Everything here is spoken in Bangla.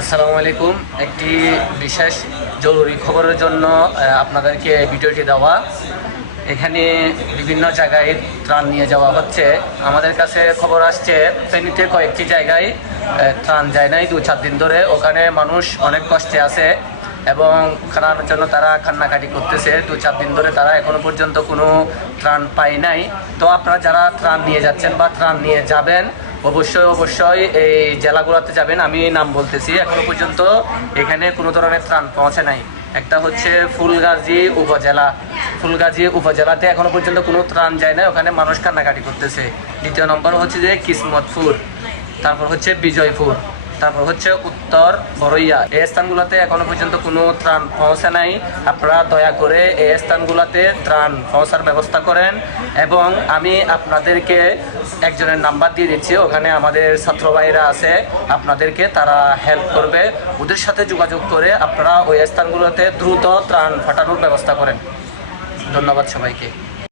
আসসালামু আলাইকুম। একটি বিশেষ জরুরি খবরের জন্য আপনাদেরকে ভিডিওটি দেওয়া। এখানে বিভিন্ন জায়গায় ত্রাণ নিয়ে যাওয়া হচ্ছে। আমাদের কাছে খবর আসছে ফেনীতে কয়েকটি জায়গায় ত্রাণ যায় নাই 2-4 দিন ধরে। ওখানে মানুষ অনেক কষ্টে আছে এবং খানার জন্য তারা কান্নাকাটি করতেছে। 2-4 দিন ধরে তারা এখনো পর্যন্ত কোনো ত্রাণ পায় নাই। তো আপনারা যারা ত্রাণ নিয়ে যাচ্ছেন বা ত্রাণ নিয়ে যাবেন, অবশ্যই এই জেলাগুলোতে যাবেন। আমি নাম বলতেছি, এখনো পর্যন্ত এখানে কোনো ধরনের ত্রাণ পৌঁছে নাই। একটা হচ্ছে ফুলগাজী উপজেলাতে এখনো পর্যন্ত কোনো ত্রাণ যায় না, ওখানে মানুষ কান্নাকাটি করতেছে। দ্বিতীয় নম্বর হচ্ছে যে কিসমতপুর, তারপর হচ্ছে বিজয়পুর, তারপর হচ্ছে উত্তর বরইয়া। এই স্থানগুলোতে এখনো পর্যন্ত কোনো ত্রাণ পৌঁছে নাই। আপনারা দয়া করে এই স্থানগুলোতে ত্রাণ পৌঁছার ব্যবস্থা করেন। এবং আমি আপনাদেরকে একজনের নাম্বার দিয়ে দিচ্ছি, ওখানে আমাদের ছাত্র ভাইরা আছে, আপনাদেরকে তারা হেল্প করবে। ওদের সাথে যোগাযোগ করে আপনারা ওই স্থানগুলোতে দ্রুত ত্রাণ পাঠানোর ব্যবস্থা করেন। ধন্যবাদ সবাইকে।